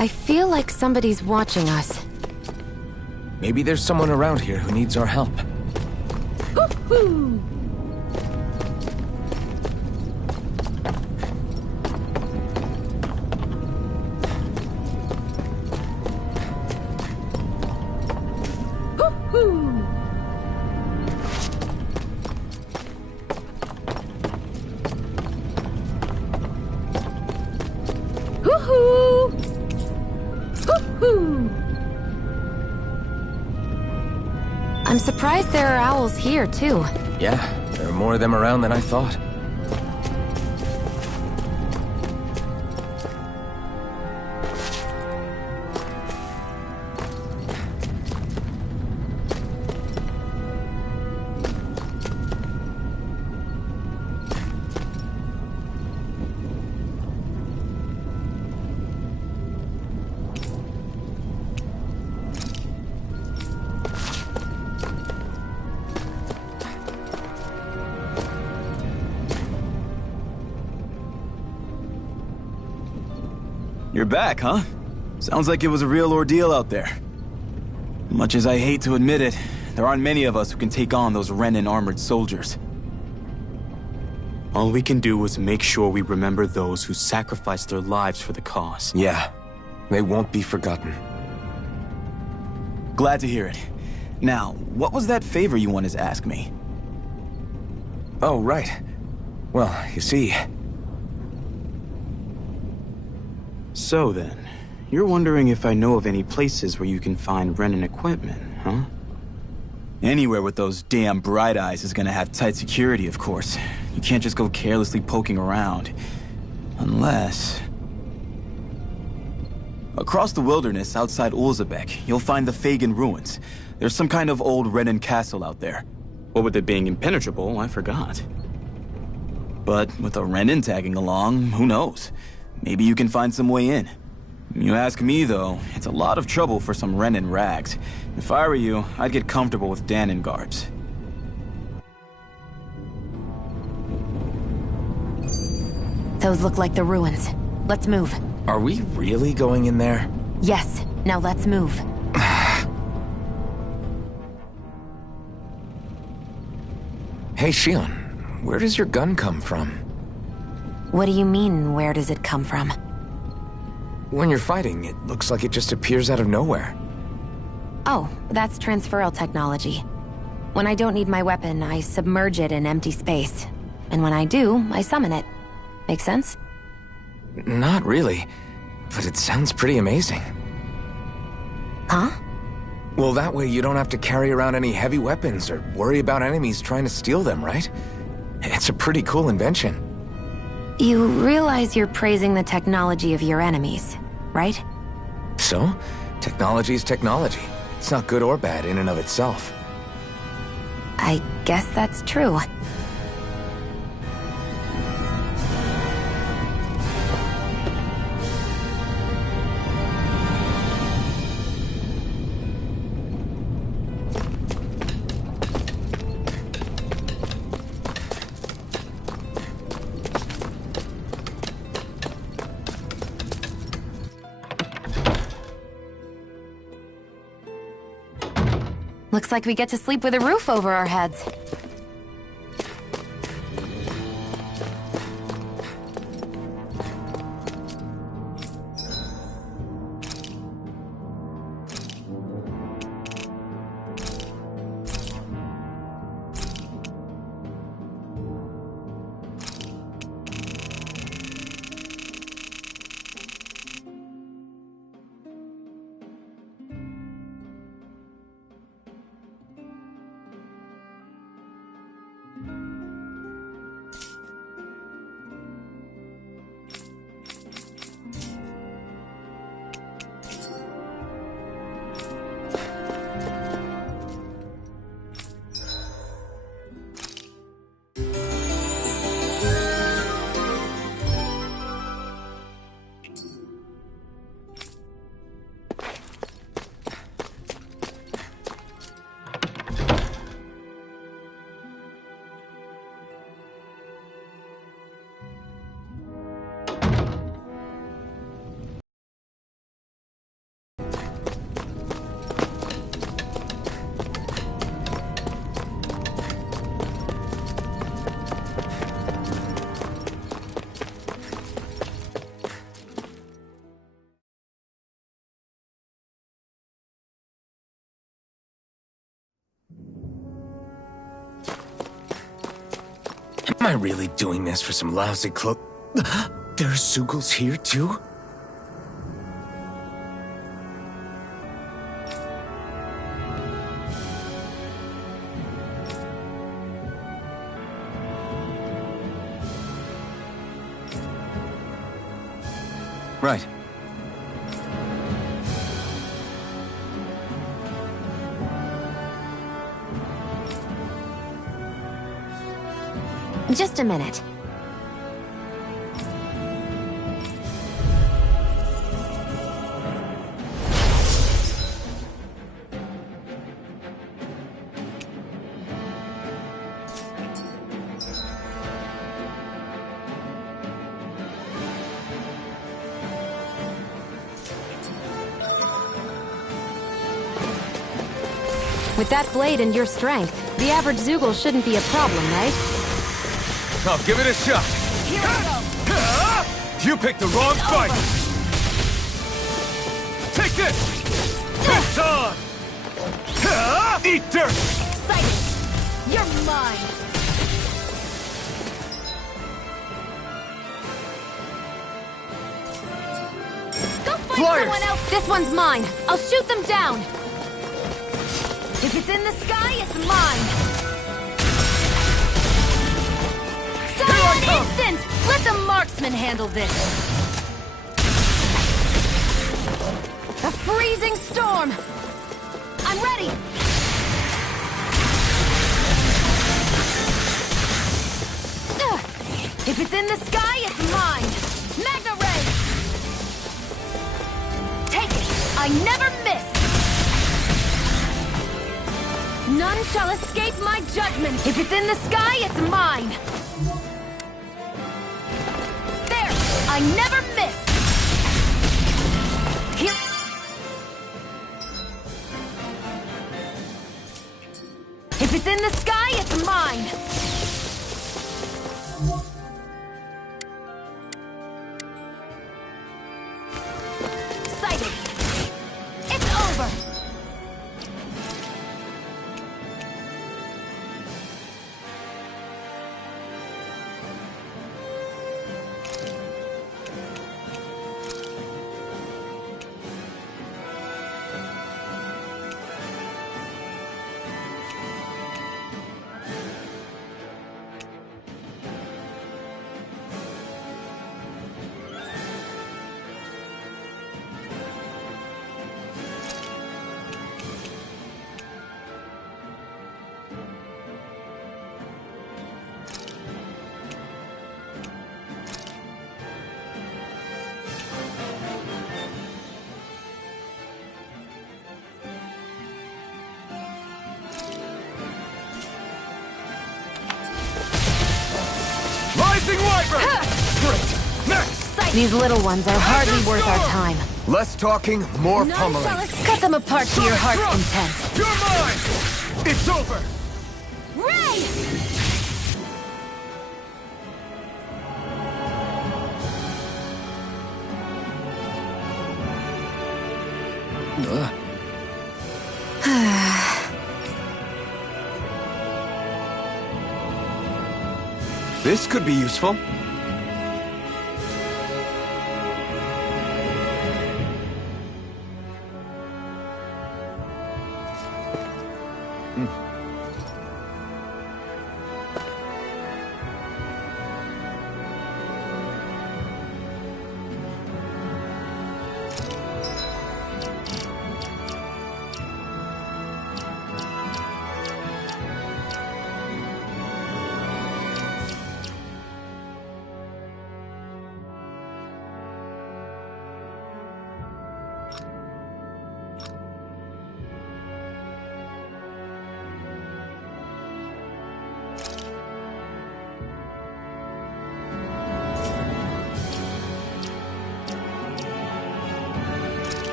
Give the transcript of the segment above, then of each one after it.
I feel like somebody's watching us. Maybe there's someone around here who needs our help. Woohoo! I'm surprised there are owls here, too. Yeah, there are more of them around than I thought. You're back, huh? Sounds like it was a real ordeal out there. Much as I hate to admit it, there aren't many of us who can take on those Renan armored soldiers. All we can do is make sure we remember those who sacrificed their lives for the cause. Yeah, they won't be forgotten. Glad to hear it. Now, what was that favor you wanted to ask me? Oh, right. Well, you see... So then, you're wondering if I know of any places where you can find Renan equipment, huh? Anywhere with those damn bright eyes is gonna have tight security, of course. You can't just go carelessly poking around. Unless... Across the wilderness outside Ulzebek, you'll find the Fagan ruins. There's some kind of old Renan castle out there. What with it being impenetrable, I forgot. But with a Renan tagging along, who knows? Maybe you can find some way in. You ask me, though, it's a lot of trouble for some Renan rags. If I were you, I'd get comfortable with Danon guards. Those look like the ruins. Let's move. Are we really going in there? Yes, now let's move. Hey, Shion, where does your gun come from? What do you mean, where does it come from? When you're fighting, it looks like it just appears out of nowhere. Oh, that's transferal technology. When I don't need my weapon, I submerge it in empty space. And when I do, I summon it. Make sense? Not really, but it sounds pretty amazing. Huh? Well, that way you don't have to carry around any heavy weapons or worry about enemies trying to steal them, right? It's a pretty cool invention. You realize you're praising the technology of your enemies, right? So, technology's technology. It's not good or bad in and of itself. I guess that's true. Looks like we get to sleep with a roof over our heads. Am I really doing this for some lousy cloak? There's Zeugles here, too? Right. Just a minute. With that blade and your strength, the average Zeugle shouldn't be a problem, right? I'll give it a shot. Here we go! You picked the wrong fight! Take this! It's on! Eat dirt! Excited! You're mine! Go find Flyers! someone else! This one's mine! I'll shoot them down! If it's in the sky, it's mine! Silent instant! Let the marksman handle this! A freezing storm! I'm ready! If it's in the sky, it's mine! Magna Ray! Take it! I never miss! None shall escape my judgment! If it's in the sky, it's mine! There! I never miss! it's in the sky, it's mine! Sighted! It's over! Rising Wyvern! Great! Next! These little ones are hardly worth our time. Less talking, more None pummeling. shall escape. Cut them apart to your heart's content. You're mine! It's over! Ray! This could be useful.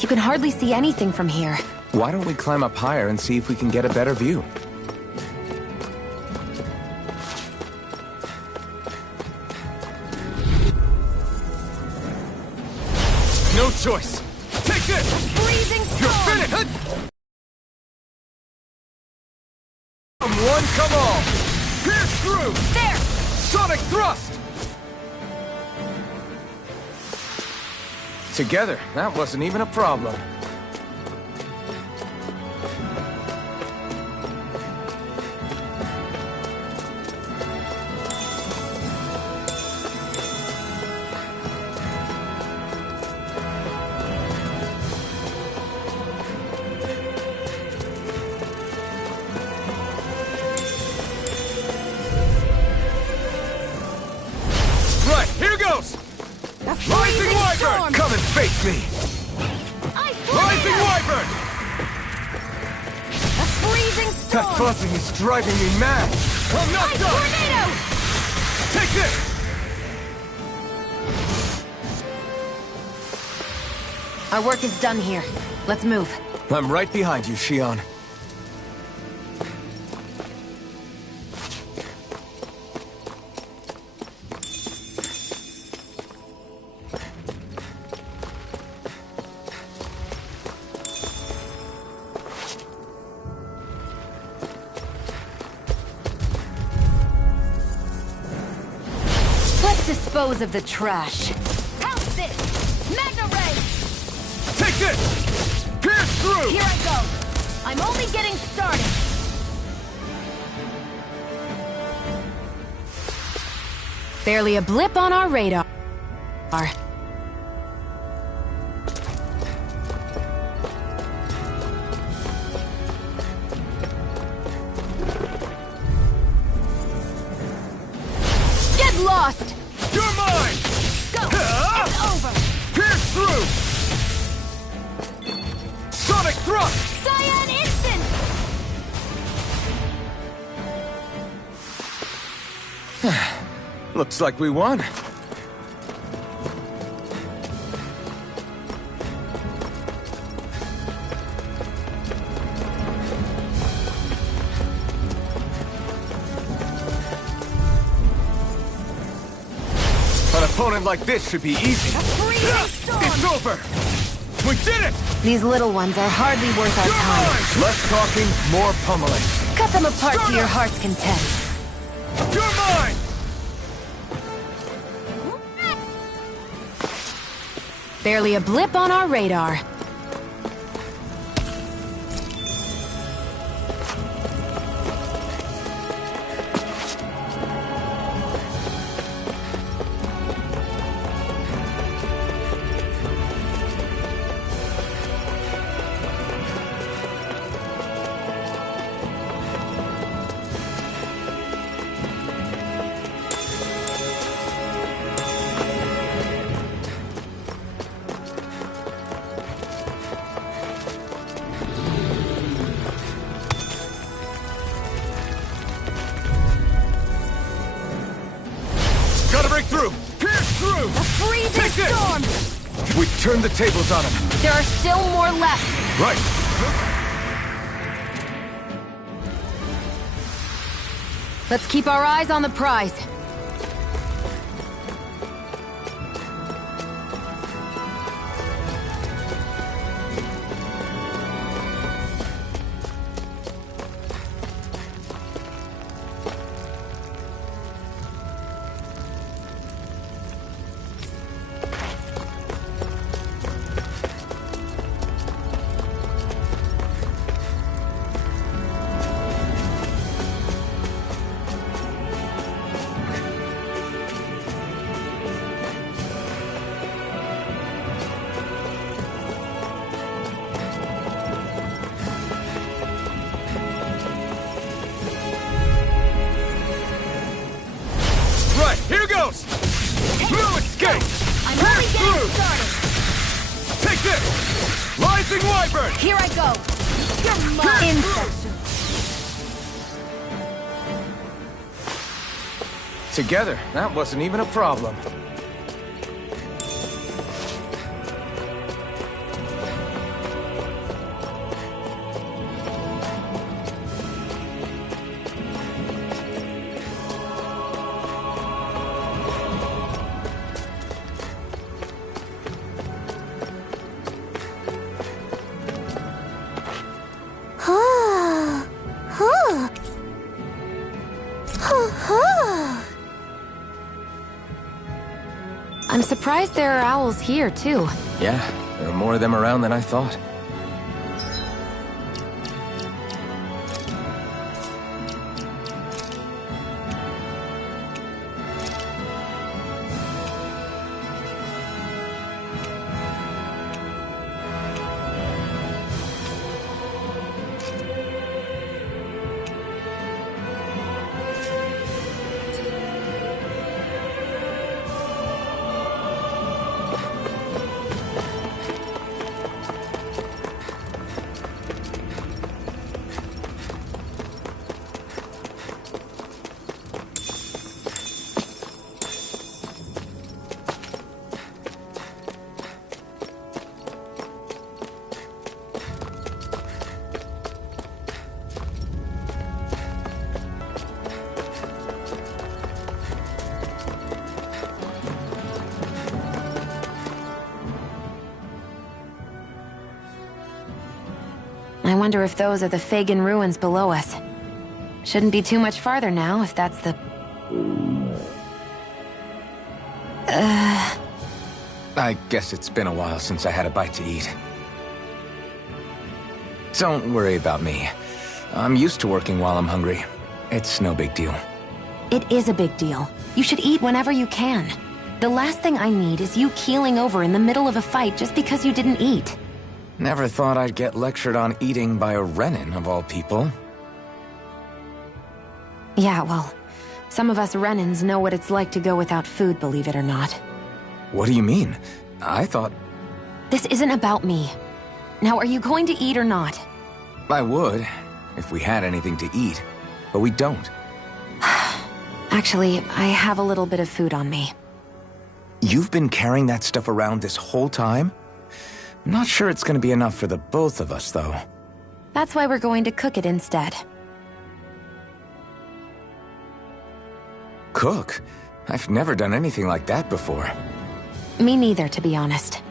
You can hardly see anything from here. Why don't we climb up higher and see if we can get a better view? No choice! Take this! Freezing You're storm! finished! Come one, come all! Pierce through! There! Sonic thrust! Together, that wasn't even a problem. Right, here goes! Rising Wyvern! Come and face me! Rising Wyvern! A freezing storm! That buzzing is driving me mad! I'm not Ice done! tornado! Take this! Our work is done here. Let's move. I'm right behind you, Shion. Let's dispose of the trash. House this! Magna Ray! Take this! Pierce through! Here I go! I'm only getting started! Barely a blip on our radar. lost! You're mine! Go! It's over! Pierce through! Sonic thrust! Cyan instant! Looks like we won. An opponent like this should be easy. It's over! We did it! These little ones are hardly worth our time. Less talking, more pummeling. Cut them apart to your heart's content. You're mine! Barely a blip on our radar. Gotta break through! Pierce through! A freezing Take this! storm! We turned the tables on him. There are still more left. Right. Let's keep our eyes on the prize. Right, here goes! No escape! I'm only getting started. Take this! Rising Wyvern! Here I go. You're mine. Insect. Together, that wasn't even a problem. I'm surprised there are owls here, too. Yeah, there are more of them around than I thought. I wonder if those are the Fagin ruins below us. Shouldn't be too much farther now, if that's the... I guess it's been a while since I had a bite to eat. Don't worry about me. I'm used to working while I'm hungry. It's no big deal. It is a big deal. You should eat whenever you can. The last thing I need is you keeling over in the middle of a fight just because you didn't eat. Never thought I'd get lectured on eating by a Renin, of all people. Yeah, well, Some of us Renans know what it's like to go without food, believe it or not. What do you mean? I thought... This isn't about me. Now, are you going to eat or not? I would, if we had anything to eat. But we don't. Actually, I have a little bit of food on me. You've been carrying that stuff around this whole time? I'm not sure it's gonna be enough for the both of us, though. That's why we're going to cook it instead. Cook? I've never done anything like that before. Me neither, to be honest.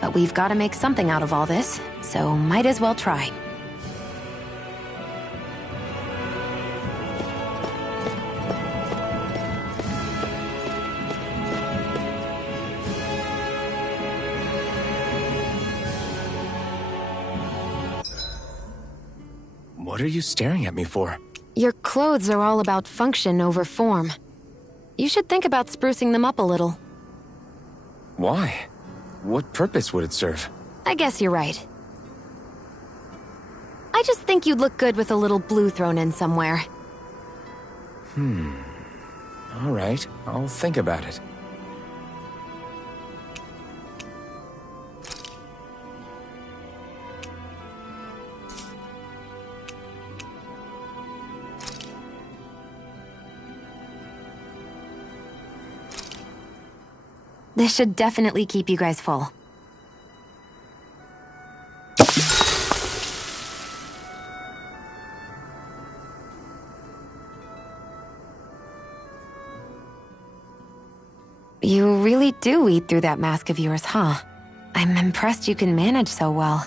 But we've got to make something out of all this, so might as well try. What are you staring at me for? Your clothes are all about function over form. You should think about sprucing them up a little. Why? What purpose would it serve? I guess you're right. I just think you'd look good with a little blue thrown in somewhere. All right, I'll think about it. This should definitely keep you guys full. You really do eat through that mask of yours, huh? I'm impressed you can manage so well.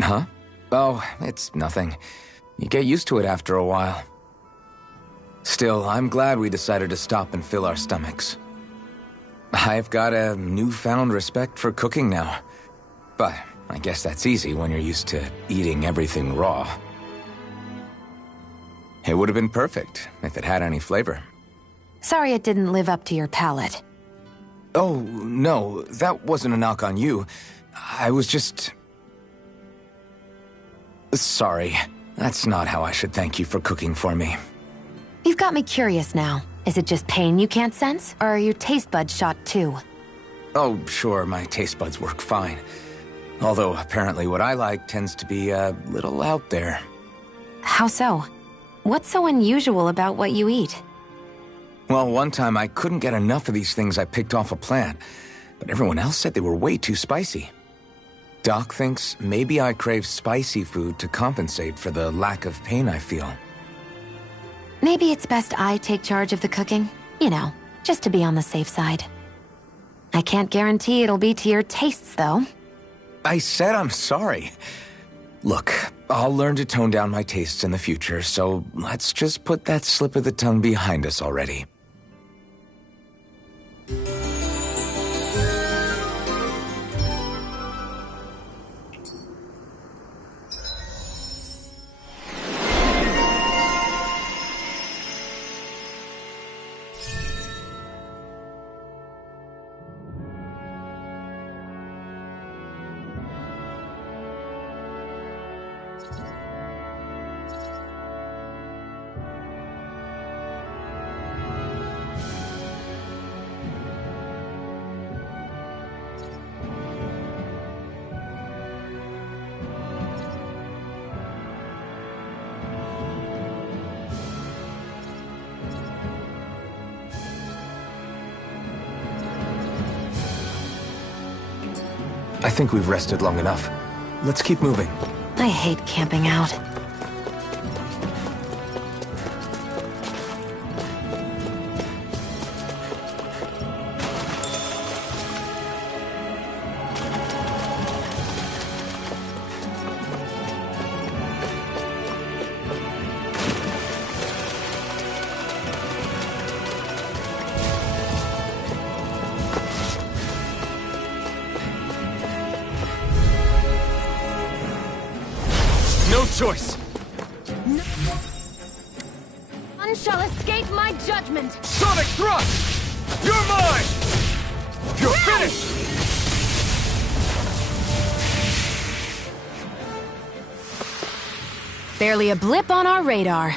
Huh? Oh, it's nothing. You get used to it after a while. Still, I'm glad we decided to stop and fill our stomachs. I've got a newfound respect for cooking now. But I guess that's easy when you're used to eating everything raw. It would have been perfect if it had any flavor. Sorry it didn't live up to your palate. Oh, no, that wasn't a knock on you. I was just... Sorry. That's not how I should thank you for cooking for me. You've got me curious now. Is it just pain you can't sense, or are your taste buds shot too? Oh, sure, my taste buds work fine. Although, apparently what I like tends to be a little out there. How so? What's so unusual about what you eat? Well, one time I couldn't get enough of these things I picked off a plant, but everyone else said they were way too spicy. Doc thinks maybe I crave spicy food to compensate for the lack of pain I feel. Maybe it's best I take charge of the cooking. You know, just to be on the safe side. I can't guarantee it'll be to your tastes, though. I said I'm sorry. Look, I'll learn to tone down my tastes in the future, so let's just put that slip of the tongue behind us already. I think we've rested long enough. Let's keep moving. I hate camping out. No choice! None shall escape my judgment! Sonic Thrust! You're mine! You're finished! Barely a blip on our radar.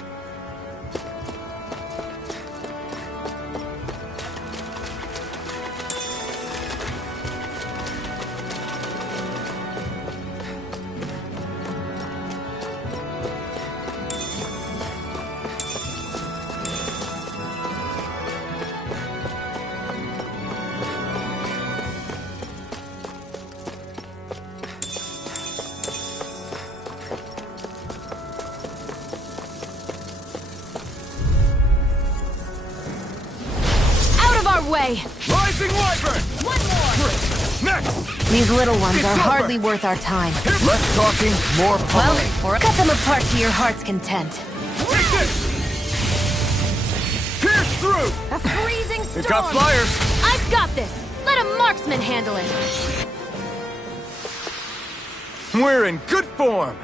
way! Rising Wyvern! One more! Next! These little ones It's are over. hardly worth our time. Less talking, more Well, pummeling. or cut them apart to your heart's content. Take this! Pierce through! A freezing storm! We've got flyers! I've got this! Let a marksman handle it! We're in good form!